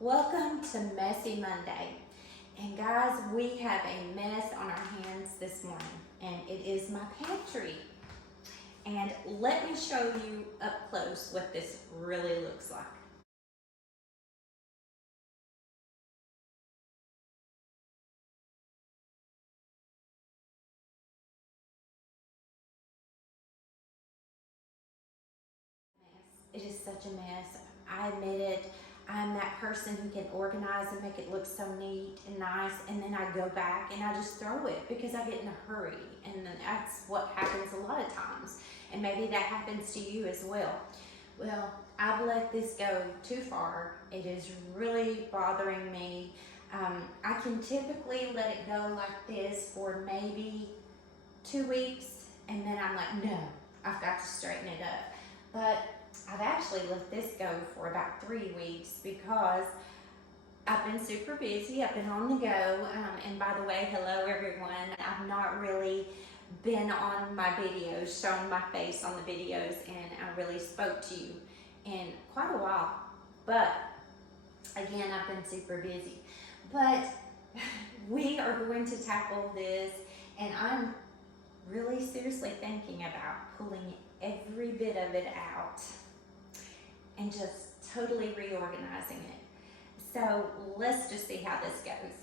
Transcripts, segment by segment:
Welcome to Messy Monday. And guys, we have a mess on our hands this morning, and it is my pantry. And let me show you up close what this really looks like. It is such a mess. I admit it. I'm that person who can organize and make it look so neat and nice, and then I go back and I just throw it because I get in a hurry, and that's what happens a lot of times. And maybe that happens to you as well. Well, I've let this go too far. It is really bothering me. I can typically let it go like this for maybe 2 weeks, and then I'm like, no, I've got to straighten it up. But I've actually let this go for about 3 weeks because I've been super busy. I've been on the go. And by the way, hello everyone. I've not really been on my videos, shown my face on the videos, and I really spoke to you in quite a while. But again, I've been super busy. But we are going to tackle this, and I'm really seriously thinking about pulling every bit of it out and just totally reorganizing it. So let's just see how this goes.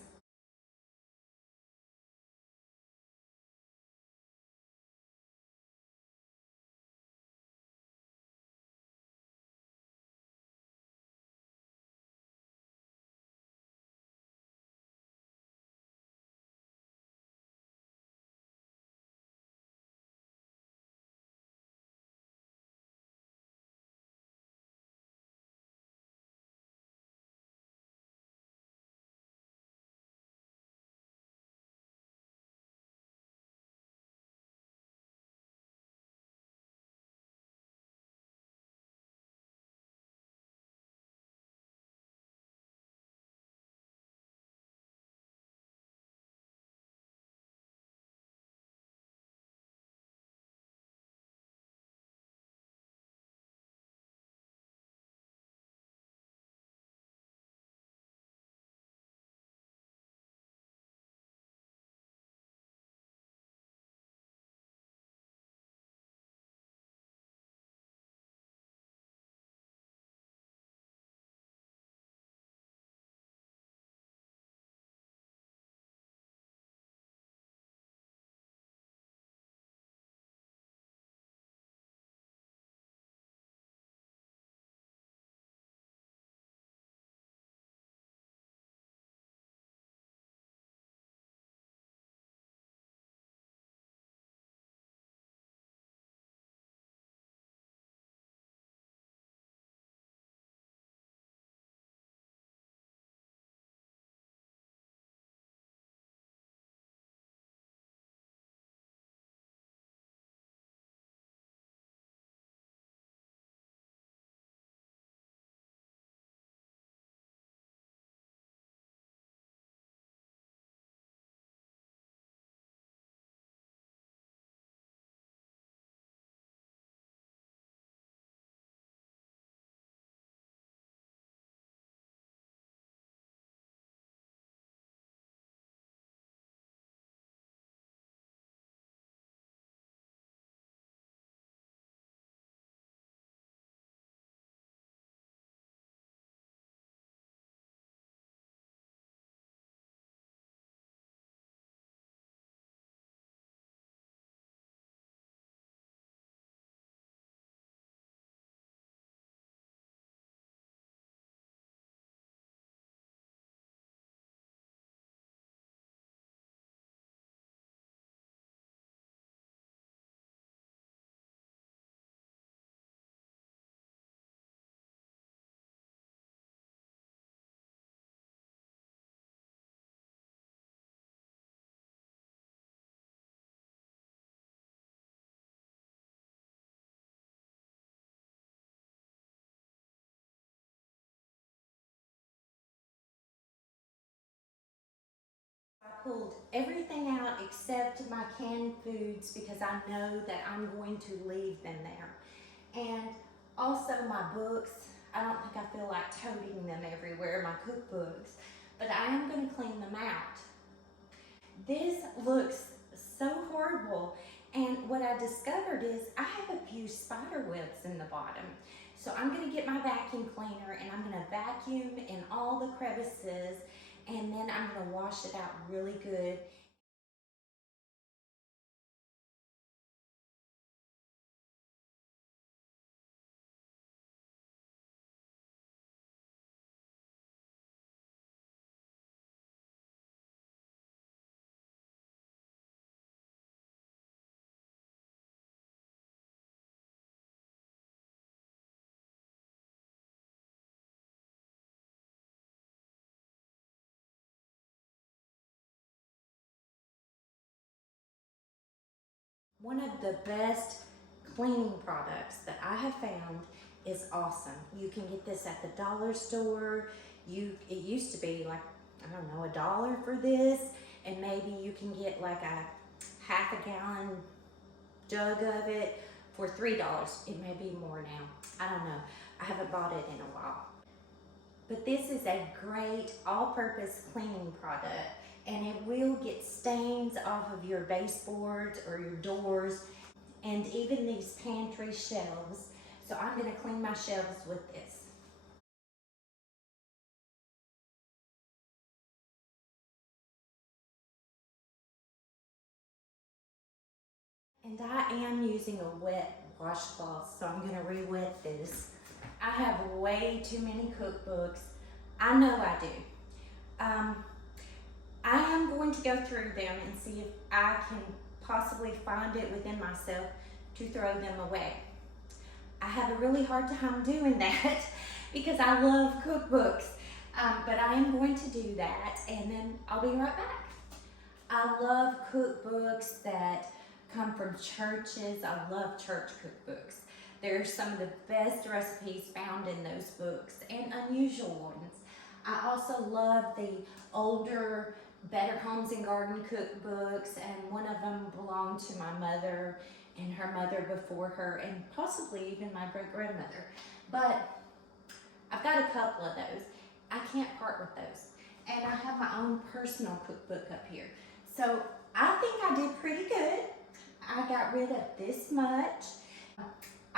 I pulled everything out except my canned foods because I know that I'm going to leave them there. And also my books. I don't think I feel like toting them everywhere, my cookbooks, but I am going to clean them out. This looks so horrible, and what I discovered is I have a few spider webs in the bottom. So I'm going to get my vacuum cleaner and I'm going to vacuum in all the crevices, and then I'm going to wash it out really good. One of the best cleaning products that I have found is Awesome. You can get this at the dollar store. It used to be like, I don't know, $1 for this, and maybe you can get like a half a gallon jug of it for $3. It may be more now. I don't know. I haven't bought it in a while. But this is a great all-purpose cleaning product, and it will get stains off of your baseboards or your doors and even these pantry shelves. So I'm going to clean my shelves with this. And I am using a wet washcloth, so I'm going to re-wet this. I have way too many cookbooks. I know I do. I am going to go through them and see if I can possibly find it within myself to throw them away. I have a really hard time doing that because I love cookbooks, but I am going to do that and then I'll be right back. I love cookbooks that come from churches. I love church cookbooks. There's some of the best recipes found in those books and unusual ones. I also love the older Better Homes and Garden cookbooks, and one of them belonged to my mother and her mother before her, and possibly even my great-grandmother. But I've got a couple of those. I can't part with those. And I have my own personal cookbook up here. So I think I did pretty good. I got rid of this much.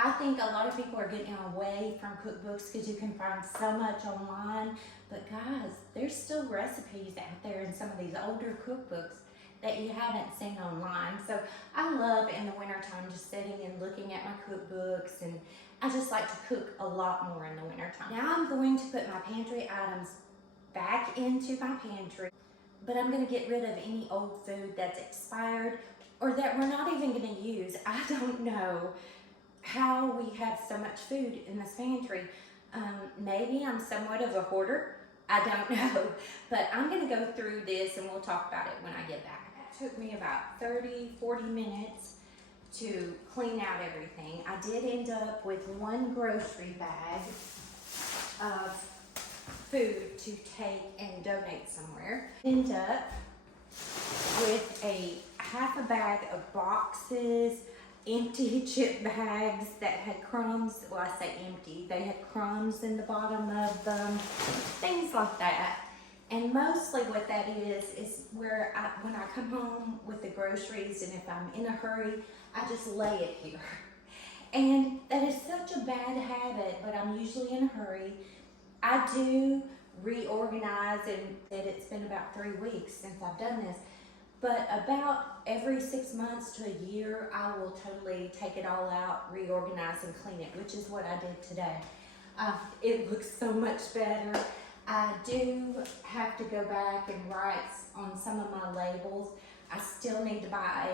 I think a lot of people are getting away from cookbooks because you can find so much online. But guys, there's still recipes out there in some of these older cookbooks that you haven't seen online. So I love in the wintertime just sitting and looking at my cookbooks, and I just like to cook a lot more in the wintertime. Now I'm going to put my pantry items back into my pantry, but I'm going to get rid of any old food that's expired or that we're not even going to use. I don't know how we have so much food in this pantry. Maybe I'm somewhat of a hoarder. I don't know, but I'm going to go through this and we'll talk about it when I get back. It took me about 30-40 minutes to clean out everything. I did end up with one grocery bag of food to take and donate somewhere. End up with a half a bag of boxes, empty chip bags that had crumbs. Well, I say empty, they had crumbs in the bottom of them, things like that. And mostly what that is where when I come home with the groceries, and if I'm in a hurry, I just lay it here. And that is such a bad habit, but I'm usually in a hurry. I do reorganize, and it's been about 3 weeks since I've done this. But about every 6 months to a year, I will totally take it all out, reorganize, and clean it, which is what I did today. It looks so much better. I do have to go back and write on some of my labels. I still need to buy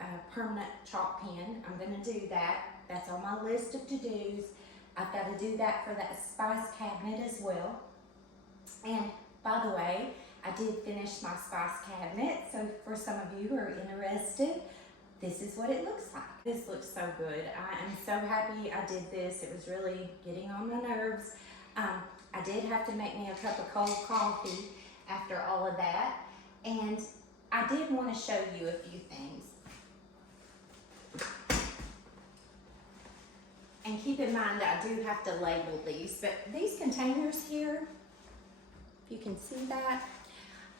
a permanent chalk pen. I'm going to do that. That's on my list of to-dos. I've got to do that for that spice cabinet as well. And by the way, I did finish my spice cabinet, so for some of you who are interested, this is what it looks like. This looks so good. I am so happy I did this. It was really getting on my nerves. I did have to make me a cup of cold coffee after all of that, and I did want to show you a few things. And keep in mind I do have to label these, but these containers here, if you can see that,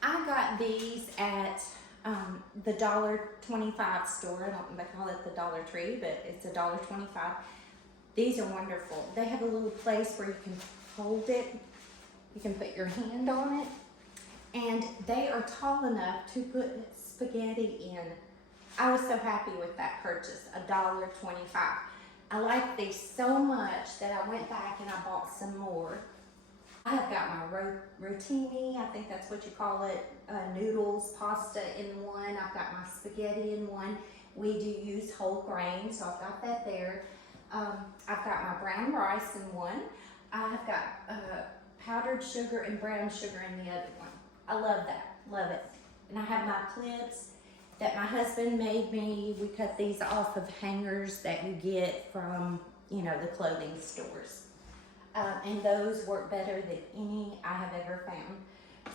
I got these at the $1.25 store. I don't know, they call it the Dollar Tree, but it's $1.25. These are wonderful. They have a little place where you can hold it. You can put your hand on it. And they are tall enough to put spaghetti in. I was so happy with that purchase, $1.25. I like these so much that I went back and I bought some more. I have got my rotini, I think that's what you call it, noodles, pasta in one. I've got my spaghetti in one. We do use whole grain, so I've got that there. I've got my brown rice in one. I've got powdered sugar and brown sugar in the other one. I love that, love it. And I have my clips that my husband made me. We cut these off of hangers that you get from, you know, the clothing stores. And those work better than any I have ever found.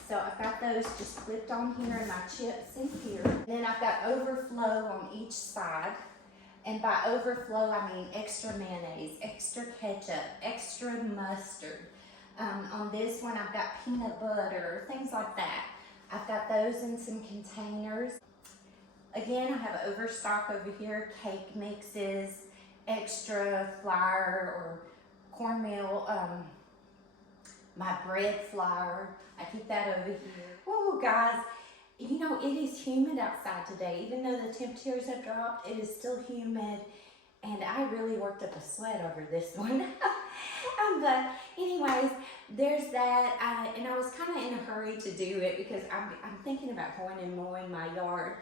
So I've got those just clipped on here and my chips in here. And then I've got overflow on each side. And by overflow, I mean extra mayonnaise, extra ketchup, extra mustard. On this one, I've got peanut butter, things like that. I've got those in some containers. Again, I have overstock over here, cake mixes, extra flour or cornmeal, my bread flour. I keep that over here. Whoa, guys, you know, it is humid outside today. Even though the temperatures have dropped, it is still humid. And I really worked up a sweat over this one. But anyways, there's that. And I was kind of in a hurry to do it because I'm thinking about going and mowing my yard.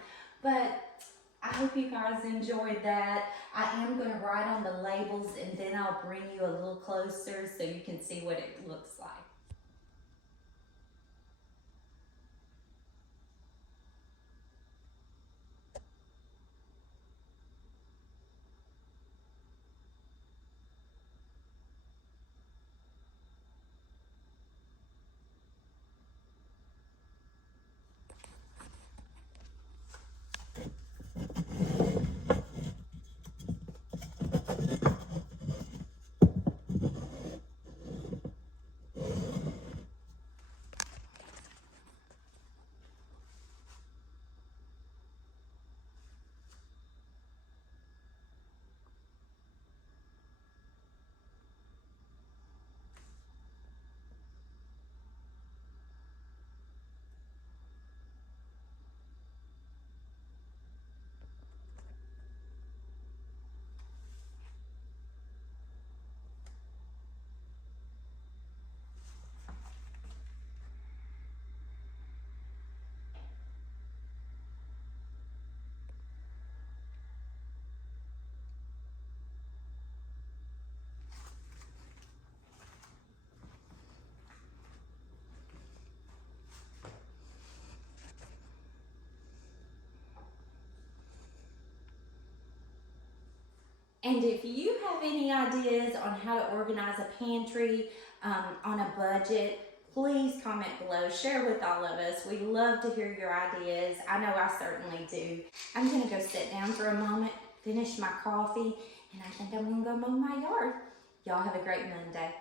But I hope you guys enjoyed that. I am going to write on the labels and then I'll bring you a little closer so you can see what it looks like. And if you have any ideas on how to organize a pantry on a budget, please comment below. Share with all of us. We love to hear your ideas. I know I certainly do. I'm going to go sit down for a moment, finish my coffee, and I think I'm going to go mow my yard. Y'all have a great Monday.